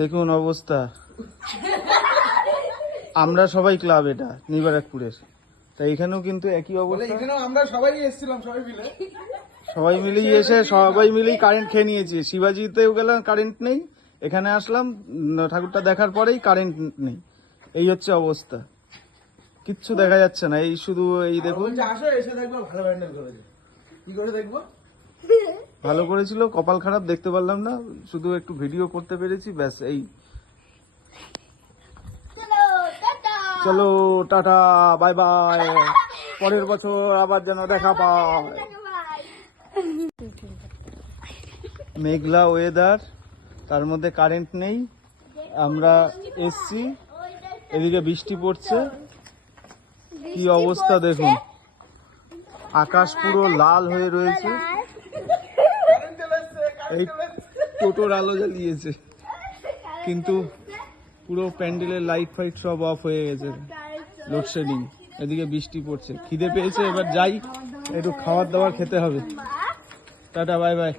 দেখুন অবস্থা। আমরা সবাই ক্লাব, এটা নিবারাকপুরের, তাই এখানেও কিন্তু একই অবস্থা। এখানেও আমরা সবাই এসেছিলাম, সবাই মিলেই এসে সবাই মিলেই কারেন্ট খেয়ে নিয়েছি। শিবাজিতেও গেলাম, কারেন্ট নেই। এখানে আসলাম ঠাকুরটা দেখার পরেই কারেন্ট নেই। এই হচ্ছে অবস্থা, কিচ্ছু দেখা যাচ্ছে না। এই শুধু এই দেখুন, আসো এসে দেখবো ভালো প্যান্ডেল করেছে। কি করে দেখবো? ভালো করেছিল, কপাল খারাপ দেখতে পারলাম না, শুধু একটু ভিডিও করতে পেরেছি, ব্যাস। এই চলো টাটা, বাই বাই, পরের বছর আবার যেন দেখা পায়। মেঘলা ওয়েদার, তার মধ্যে কারেন্ট নেই। আমরা এসছি, এদিকে বৃষ্টি পড়ছে। কি অবস্থা দেখুন, আকাশ পুরো লাল হয়ে রয়েছে। এই টোটোর আলো জ্বালিয়েছে, কিন্তু পুরো প্যান্ডেলের লাইট ফাইট সব অফ হয়ে গেছে, লোডশেডিং। এদিকে বৃষ্টি পড়ছে, খিদে পেয়েছে, এবার যাই একটু খাবার দাবার খেতে হবে। Tata, bye bye.